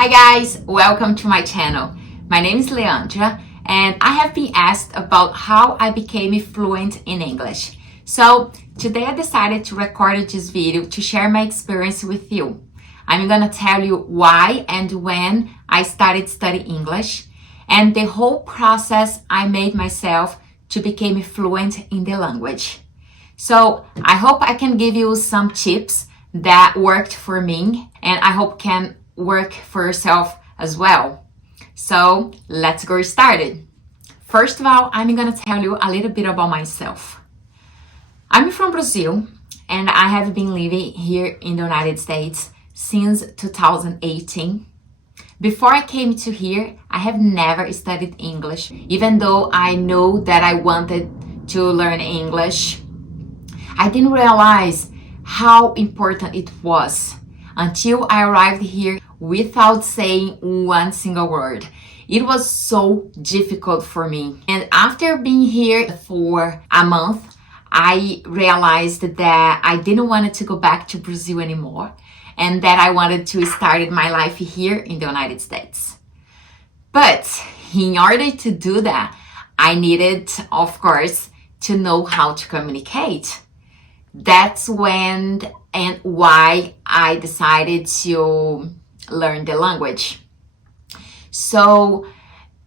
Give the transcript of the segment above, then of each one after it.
Hi guys, welcome to my channel. My name is Leandra and I have been asked about how I became fluent in English. So today I decided to record this video to share my experience with you. I'm gonna tell you why and when I started studying English and the whole process I made myself to become fluent in the language. So I hope I can give you some tips that worked for me and I hope can work for yourself as well. So let's get started. First of all, I'm gonna tell you a little bit about myself. I'm from Brazil and I have been living here in the United States since 2018. Before I came to here, I have never studied English, even though I know that I wanted to learn English. I didn't realize how important it was until I arrived here without saying one single word. It was so difficult for me. And after being here for a month, I realized that I didn't want to go back to Brazil anymore and that I wanted to start my life here in the United States. But in order to do that, I needed, of course, to know how to communicate. That's when and why I decided to learn the language. So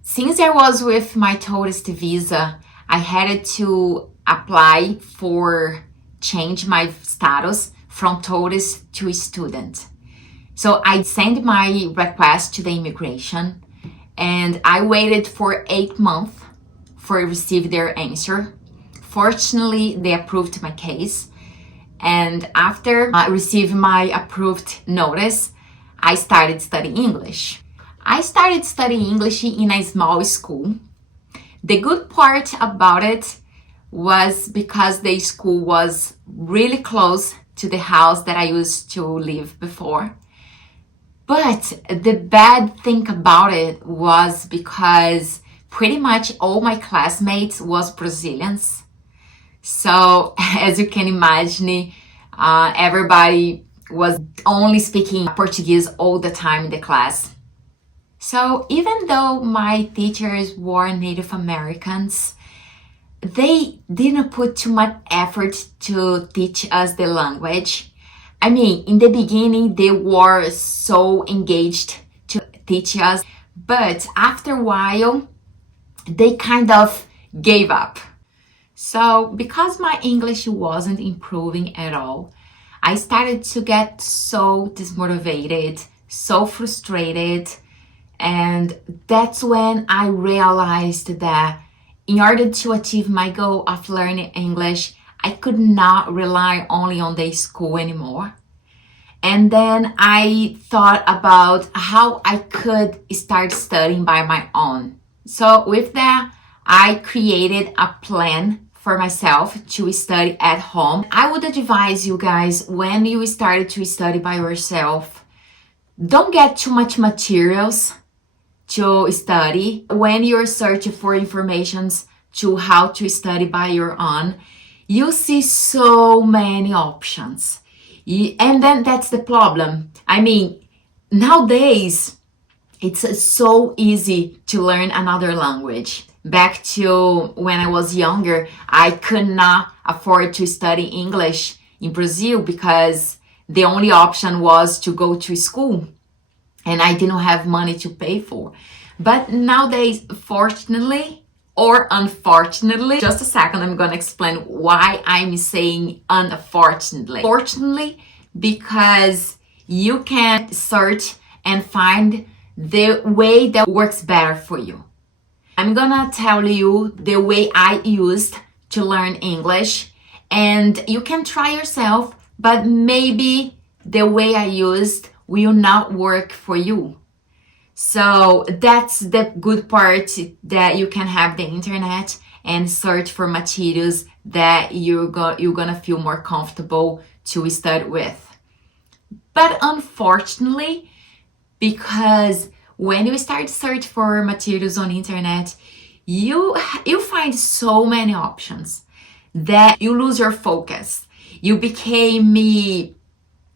since I was with my tourist visa, I had to apply for change my status from tourist to student. So I sent my request to the immigration and I waited for 8 months for receive their answer. Fortunately, they approved my case. And after I received my approved notice, I started studying English. I started studying English in a small school. The good part about it was because the school was really close to the house that I used to live before. But the bad thing about it was because pretty much all my classmates was Brazilians. So as you can imagine, everybody was only speaking Portuguese all the time in the class. So even though my teachers were Native Americans, they didn't put too much effort to teach us the language. I mean, in the beginning, they were so engaged to teach us, but after a while, they kind of gave up. So because my English wasn't improving at all, I started to get so dismotivated, so frustrated, and that's when I realized that in order to achieve my goal of learning English, I could not rely only on the school anymore. And then I thought about how I could start studying by my own. So with that, I created a plan for myself to study at home. I would advise you guys, when you started to study by yourself, don't get too much materials to study. When you're searching for informations to how to study by your own, you see so many options. And then that's the problem. I mean, nowadays, it's so easy to learn another language. Back to when I was younger, I could not afford to study English in Brazil because the only option was to go to school and I didn't have money to pay for. But nowadays, fortunately or unfortunately, just a second, I'm gonna explain why I'm saying unfortunately. Fortunately, because you can search and find the way that works better for you. I'm gonna tell you the way I used to learn English and you can try yourself, but maybe the way I used will not work for you. So that's the good part, that you can have the internet and search for materials that you're gonna feel more comfortable to study with. But unfortunately, because when you start to search for materials on internet, you find so many options that you lose your focus. You became me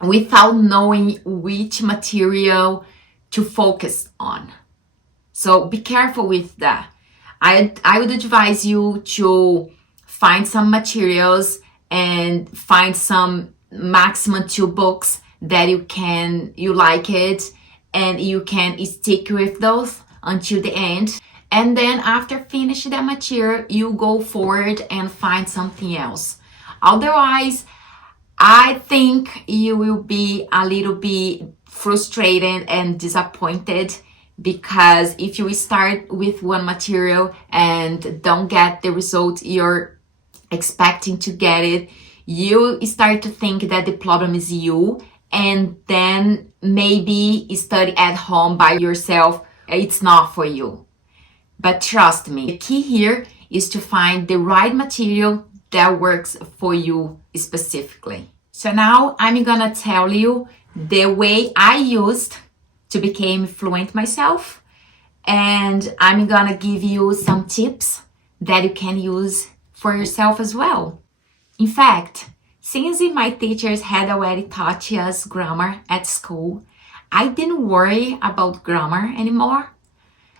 without knowing which material to focus on. So be careful with that. I would advise you to find some materials and find some maximum 2 books that you like it, and you can stick with those until the end. And then after finish that material, you go forward and find something else. Otherwise, I think you will be a little bit frustrated and disappointed, because if you start with one material and don't get the result you're expecting to get it, you start to think that the problem is you, and then maybe study at home by yourself. It's not for you. But trust me, the key here is to find the right material that works for you specifically. So now I'm gonna tell you the way I used to become fluent myself, and I'm gonna give you some tips that you can use for yourself as well. In fact, since my teachers had already taught us grammar at school, I didn't worry about grammar anymore.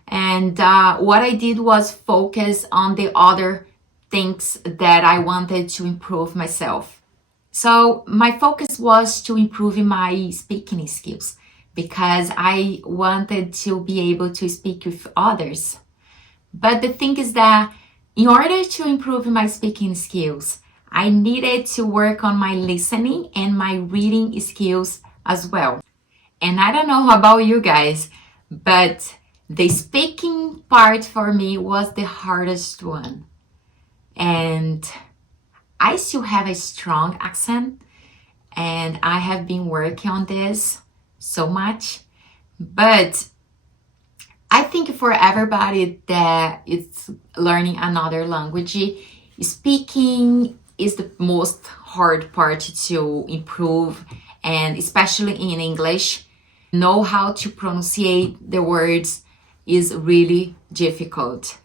And what I did was focus on the other things that I wanted to improve myself. So my focus was to improve my speaking skills, because I wanted to be able to speak with others. But the thing is that in order to improve my speaking skills, I needed to work on my listening and my reading skills as well. And I don't know about you guys, but the speaking part for me was the hardest one. And I still have a strong accent, and I have been working on this so much. But I think for everybody that is learning another language, speaking is the most hard part to improve, and especially in English, know how to pronunciate the words is really difficult.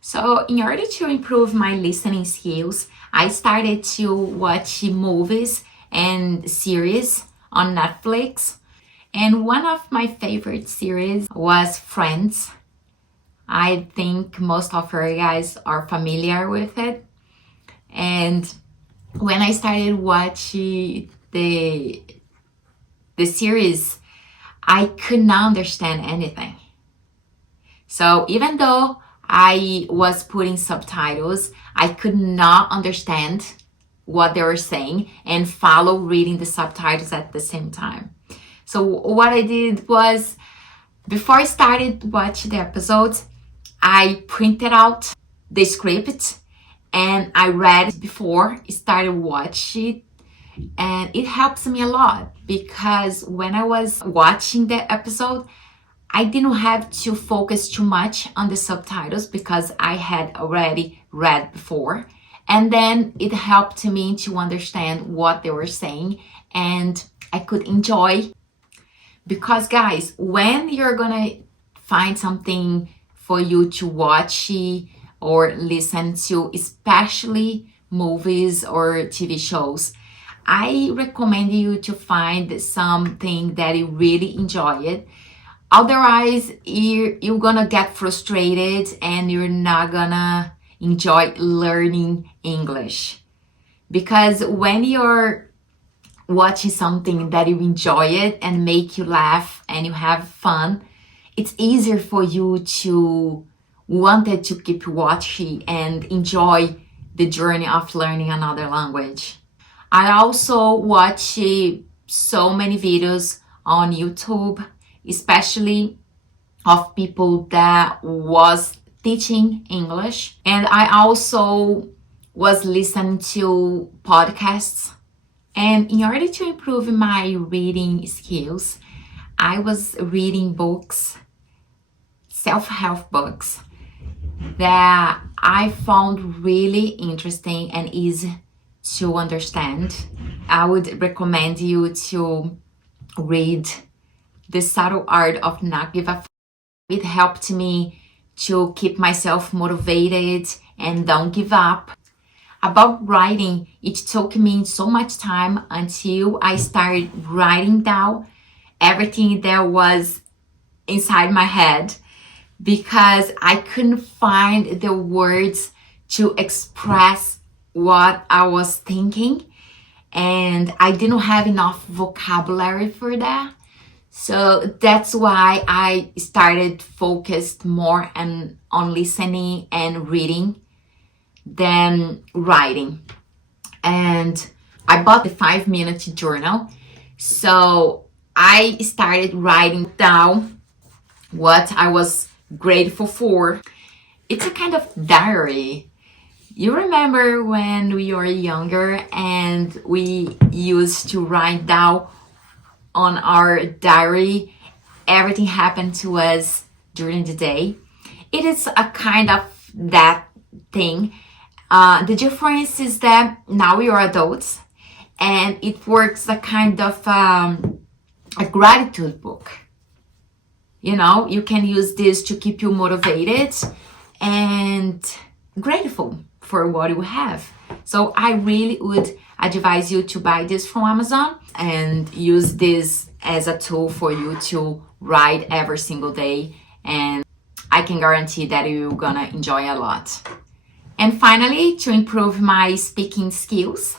So in order to improve my listening skills, I started to watch movies and series on Netflix. And one of my favorite series was Friends. I think most of you guys are familiar with it. And when I started watching the series, I could not understand anything. So even though I was putting subtitles, I could not understand what they were saying and follow reading the subtitles at the same time. So what I did was, before I started watching the episodes, I printed out the script and I read it before I started watching. And it helps me a lot, because when I was watching the episode, I didn't have to focus too much on the subtitles because I had already read before. And then it helped me to understand what they were saying, and I could enjoy. Because guys, when you're gonna find something for you to watch or listen to, especially movies or TV shows, I recommend you to find something that you really enjoy it. Otherwise, you're gonna get frustrated and you're not gonna enjoy learning English. Because when you're watching something that you enjoy it and make you laugh and you have fun, it's easier for you to want it to keep watching and enjoy the journey of learning another language. I also watch so many videos on YouTube, especially of people that was teaching English. And I also was listening to podcasts. And in order to improve my reading skills, I was reading books, self-help books, that I found really interesting and easy to understand. I would recommend you to read The Subtle Art of Not Give a F***. It helped me to keep myself motivated and don't give up. About writing, it took me so much time until I started writing down everything that was inside my head because I couldn't find the words to express what I was thinking, and I didn't have enough vocabulary for that. So that's why I started focused more on listening and reading than writing. And I bought the 5-minute journal. So I started writing down what I was grateful for. It's a kind of diary. You remember when we were younger and we used to write down on our diary everything happened to us during the day? It is a kind of that thing. The difference is that now we are adults and it works a kind of a gratitude book. You know, you can use this to keep you motivated and grateful for what you have. So I really would advise you to buy this from Amazon and use this as a tool for you to write every single day, and I can guarantee that you're gonna enjoy a lot. And finally, to improve my speaking skills,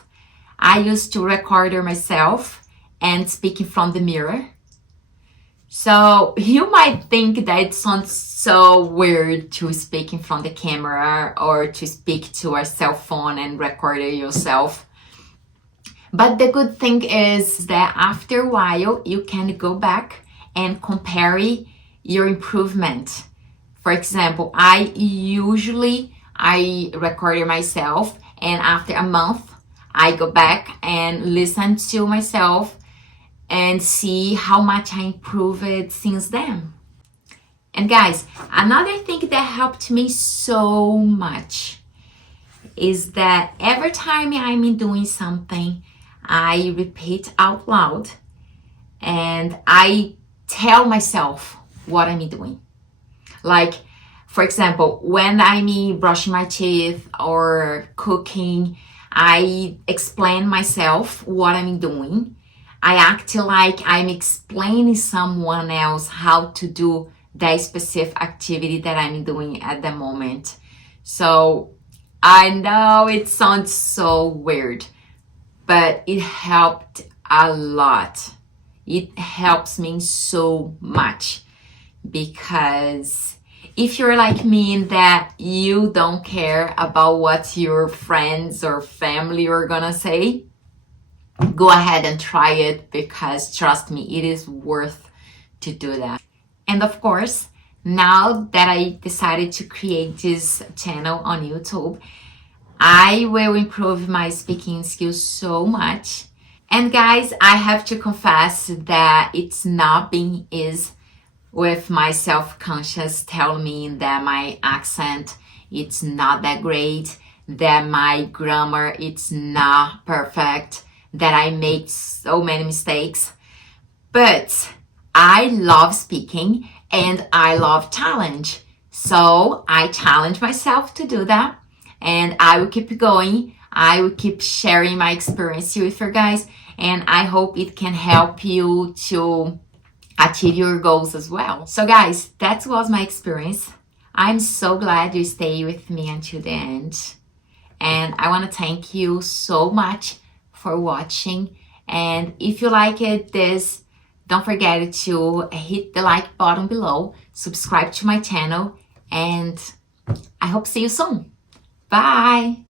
I used to record myself and speaking from the mirror. So you might think that it sounds so weird to speak in front of the camera or to speak to a cell phone and record it yourself. But the good thing is that after a while, you can go back and compare your improvement. For example, I record myself, and after a month, I go back and listen to myself and see how much I improved since then. And guys, another thing that helped me so much is that every time I'm doing something, I repeat out loud and I tell myself what I'm doing. Like, for example, when I'm brushing my teeth or cooking, I explain myself what I'm doing. I act like I'm explaining someone else how to do that specific activity that I'm doing at the moment. So I know it sounds so weird, but it helped a lot. It helps me so much because if you're like me in that you don't care about what your friends or family are gonna say, go ahead and try it because trust me, it is worth to do that. And of course, now that I decided to create this channel on YouTube, I will improve my speaking skills so much. And guys, I have to confess that it's not being easy with my self-conscious telling me that my accent it's not that great, that my grammar it's not perfect, that I make so many mistakes. But I love speaking and I love challenge. So I challenge myself to do that. And I will keep going. I will keep sharing my experience with you guys. And I hope it can help you to achieve your goals as well. So guys, that was my experience. I'm so glad you stayed with me until the end. And I want to thank you so much for watching. And if you like this, don't forget to hit the like button below, subscribe to my channel, and I hope to see you soon. Bye!